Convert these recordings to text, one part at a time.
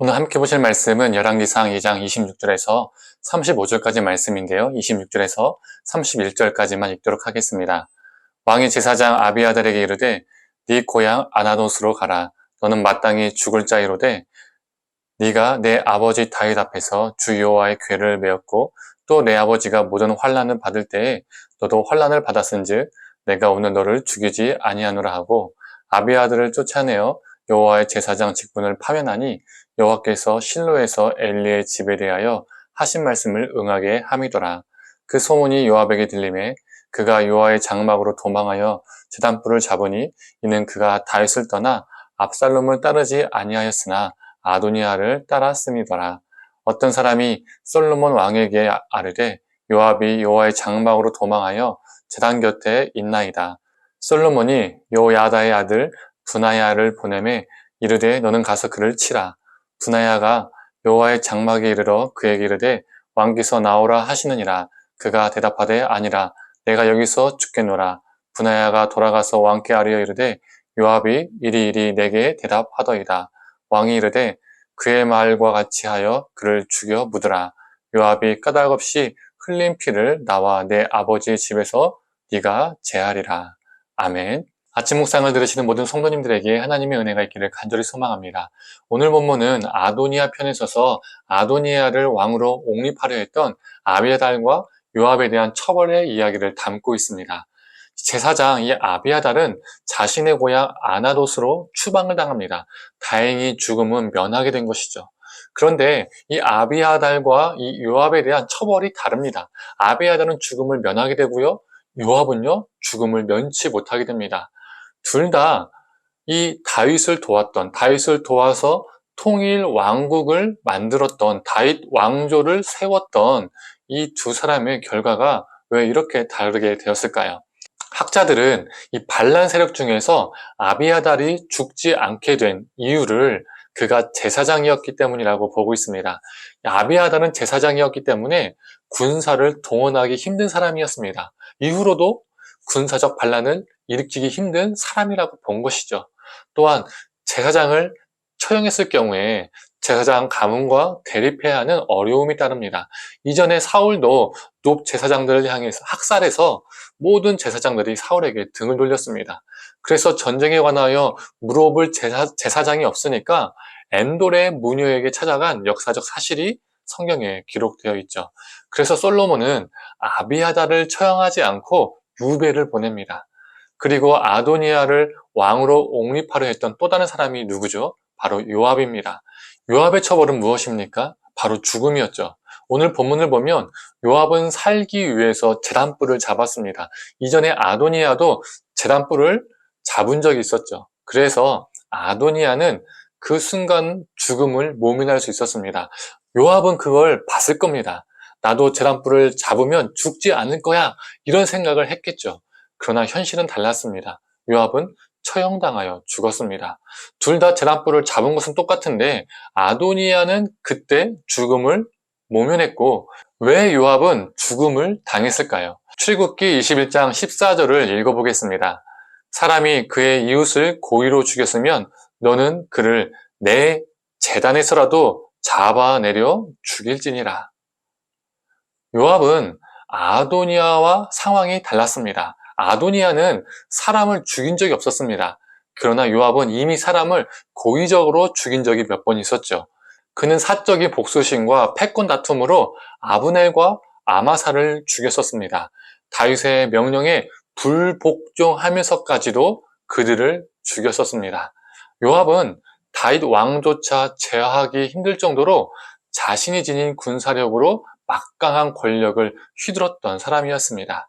오늘 함께 보실 말씀은 열왕기상 2장 26절에서 35절까지 말씀인데요. 26절에서 31절까지만 읽도록 하겠습니다. 왕이 제사장 아비아달에게 이르되 네 고향 아나돗으로 가라. 너는 마땅히 죽을 자이로되 네가 내 아버지 다윗 앞에서 주 여호와의 궤를 메었고 또 내 아버지가 모든 환난을 받을 때에 너도 환난을 받았은즉 내가 오늘 너를 죽이지 아니하노라 하고 아비아들을 쫓아내어 여호와의 제사장 직분을 파면하니 여호와께서 실로에서 엘리의 집에 대하여 하신 말씀을 응하게 함이더라. 그 소문이 요압에게 들리매 그가 여호와의 장막으로 도망하여 제단불을 잡으니 이는 그가 다윗을 떠나 압살롬을 따르지 아니하였으나 아도니아를 따랐음이더라. 어떤 사람이 솔로몬 왕에게 아르되 요압이 여호와의 장막으로 도망하여 제단 곁에 있나이다. 솔로몬이 요야다의 아들 분하야를 보내매 이르되 너는 가서 그를 치라. 분하야가 여호와의 장막에 이르러 그에게 이르되 왕께서 나오라 하시느니라. 그가 대답하되 아니라 내가 여기서 죽겠노라. 분하야가 돌아가서 왕께 아뢰어 이르되 요압이 이리 내게 대답하더이다. 왕이 이르되 그의 말과 같이 하여 그를 죽여 묻으라. 요압이 까닭없이 흘린 피를 나와 내 아버지의 집에서 네가 제하리라. 아멘. 아침 묵상을 들으시는 모든 성도님들에게 하나님의 은혜가 있기를 간절히 소망합니다. 오늘 본문은 아도니아 편에 서서 아도니아를 왕으로 옹립하려 했던 아비아달과 요압에 대한 처벌의 이야기를 담고 있습니다. 제사장 이 아비아달은 자신의 고향 아나돗으로 추방을 당합니다. 다행히 죽음은 면하게 된 것이죠. 그런데 이 아비아달과 이 요압에 대한 처벌이 다릅니다. 아비아달은 죽음을 면하게 되고요. 요압은요, 죽음을 면치 못하게 됩니다. 둘 다 이 다윗을 도와서 통일 왕국을 만들었던 다윗 왕조를 세웠던 이 두 사람의 결과가 왜 이렇게 다르게 되었을까요? 학자들은 이 반란 세력 중에서 아비아달이 죽지 않게 된 이유를 그가 제사장이었기 때문이라고 보고 있습니다. 아비아달은 제사장이었기 때문에 군사를 동원하기 힘든 사람이었습니다. 이후로도 군사적 반란을 일으키기 힘든 사람이라고 본 것이죠. 또한 제사장을 처형했을 경우에 제사장 가문과 대립해야 하는 어려움이 따릅니다. 이전에 사울도 높 제사장들을 향해서 학살해서 모든 제사장들이 사울에게 등을 돌렸습니다. 그래서 전쟁에 관하여 물어볼 제사장이 없으니까 엔돌의 무녀에게 찾아간 역사적 사실이 성경에 기록되어 있죠. 그래서 솔로몬은 아비아달을 처형하지 않고 유배를 보냅니다. 그리고 아도니아를 왕으로 옹립하려 했던 또 다른 사람이 누구죠? 바로 요압입니다. 요압의 처벌은 무엇입니까? 바로 죽음이었죠. 오늘 본문을 보면 요압은 살기 위해서 제단불을 잡았습니다. 이전에 아도니아도 제단불을 잡은 적이 있었죠. 그래서 아도니아는 그 순간 죽음을 모면할 수 있었습니다. 요압은 그걸 봤을 겁니다. 나도 제단불을 잡으면 죽지 않을 거야. 이런 생각을 했겠죠. 그러나 현실은 달랐습니다. 요압은 처형당하여 죽었습니다. 둘 다 제단불을 잡은 것은 똑같은데 아도니아는 그때 죽음을 모면했고 왜 요압은 죽음을 당했을까요? 출애굽기 21장 14절을 읽어보겠습니다. 사람이 그의 이웃을 고의로 죽였으면 너는 그를 내 제단에서라도 잡아내려 죽일지니라. 요압은 아도니아와 상황이 달랐습니다. 아도니아는 사람을 죽인 적이 없었습니다. 그러나 요압은 이미 사람을 고의적으로 죽인 적이 몇 번 있었죠. 그는 사적인 복수심과 패권 다툼으로 아브넬과 아마사를 죽였었습니다. 다윗의 명령에 불복종하면서까지도 그들을 죽였었습니다. 요압은 다윗 왕조차 제어하기 힘들 정도로 자신이 지닌 군사력으로 막강한 권력을 휘둘렀던 사람이었습니다.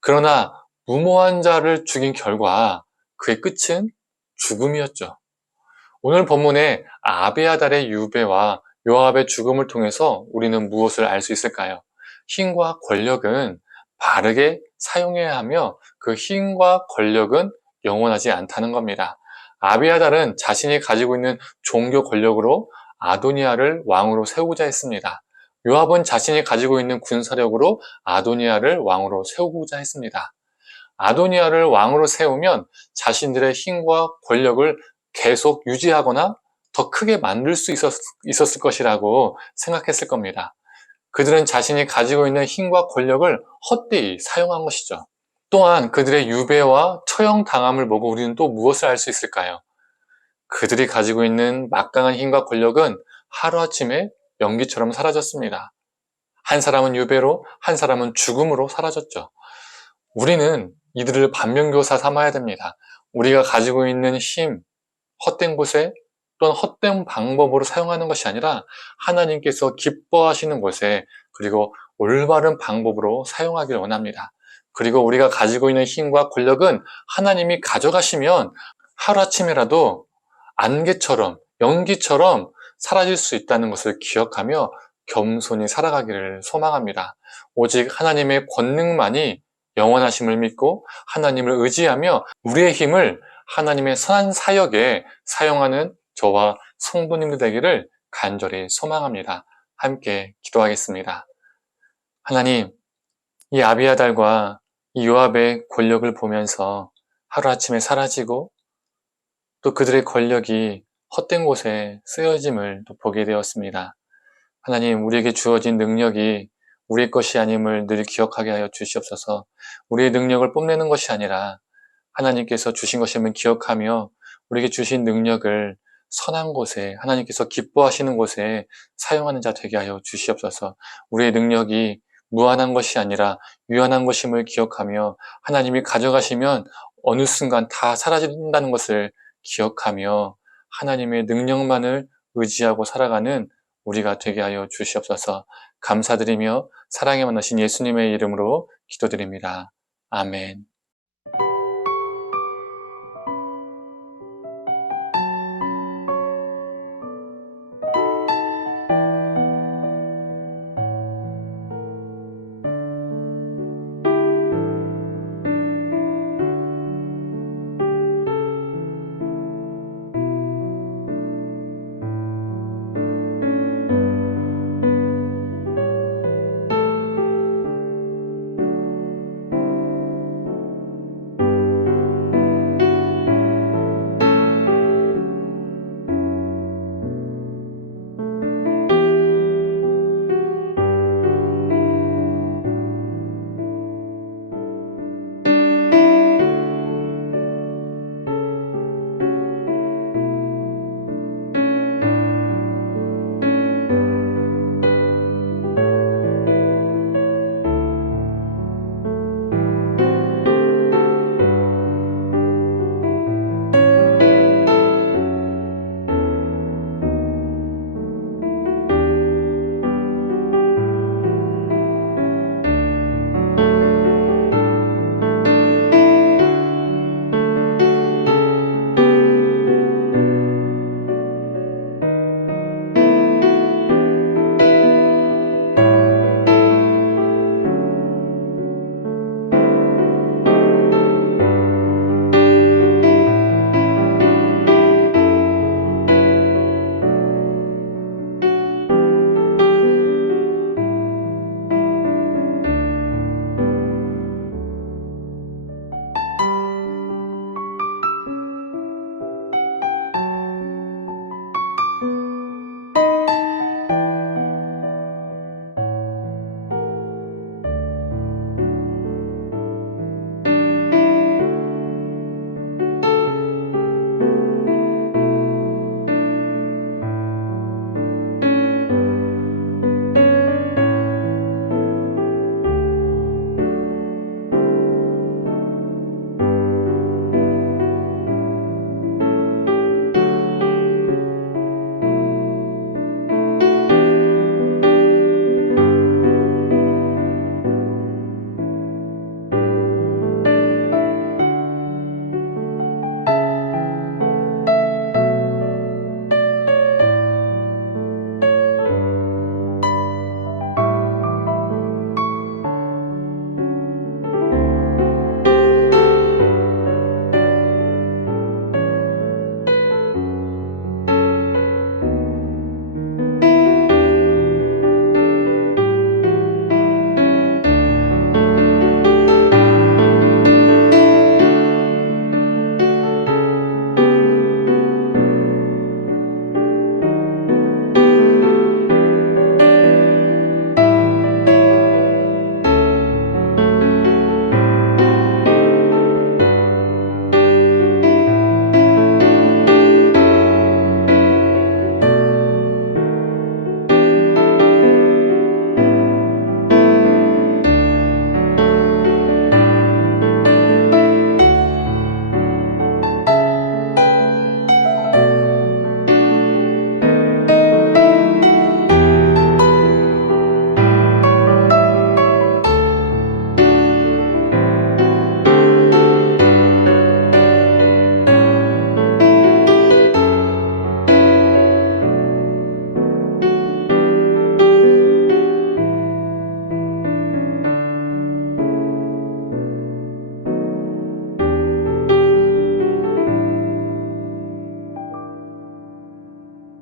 그러나 무모한 자를 죽인 결과 그의 끝은 죽음이었죠. 오늘 본문의 아비아달의 유배와 요압의 죽음을 통해서 우리는 무엇을 알 수 있을까요? 힘과 권력은 바르게 사용해야 하며 그 힘과 권력은 영원하지 않다는 겁니다. 아비아달은 자신이 가지고 있는 종교 권력으로 아도니아를 왕으로 세우고자 했습니다. 요압은 자신이 가지고 있는 군사력으로 아도니아를 왕으로 세우고자 했습니다. 아도니아를 왕으로 세우면 자신들의 힘과 권력을 계속 유지하거나 더 크게 만들 수 있었을 것이라고 생각했을 겁니다. 그들은 자신이 가지고 있는 힘과 권력을 헛되이 사용한 것이죠. 또한 그들의 유배와 처형당함을 보고 우리는 또 무엇을 알 수 있을까요? 그들이 가지고 있는 막강한 힘과 권력은 하루아침에 연기처럼 사라졌습니다. 한 사람은 유배로, 한 사람은 죽음으로 사라졌죠. 우리는 이들을 반면교사 삼아야 됩니다. 우리가 가지고 있는 힘, 헛된 곳에 또는 헛된 방법으로 사용하는 것이 아니라 하나님께서 기뻐하시는 곳에 그리고 올바른 방법으로 사용하기를 원합니다. 그리고 우리가 가지고 있는 힘과 권력은 하나님이 가져가시면 하루아침이라도 안개처럼, 연기처럼 사라질 수 있다는 것을 기억하며 겸손히 살아가기를 소망합니다. 오직 하나님의 권능만이 영원하심을 믿고 하나님을 의지하며 우리의 힘을 하나님의 선한 사역에 사용하는 저와 성도님들 되기를 간절히 소망합니다. 함께 기도하겠습니다. 하나님, 이 아비아달과 이 요압의 권력을 보면서 하루아침에 사라지고 또 그들의 권력이 헛된 곳에 쓰여짐을 또 보게 되었습니다. 하나님, 우리에게 주어진 능력이 우리의 것이 아님을 늘 기억하게 하여 주시옵소서. 우리의 능력을 뽐내는 것이 아니라 하나님께서 주신 것임을 기억하며 우리에게 주신 능력을 선한 곳에, 하나님께서 기뻐하시는 곳에 사용하는 자 되게 하여 주시옵소서. 우리의 능력이 무한한 것이 아니라 유한한 것임을 기억하며 하나님이 가져가시면 어느 순간 다 사라진다는 것을 기억하며 하나님의 능력만을 의지하고 살아가는 우리가 되게 하여 주시옵소서. 감사드리며 사랑에 만나신 예수님의 이름으로 기도드립니다. 아멘.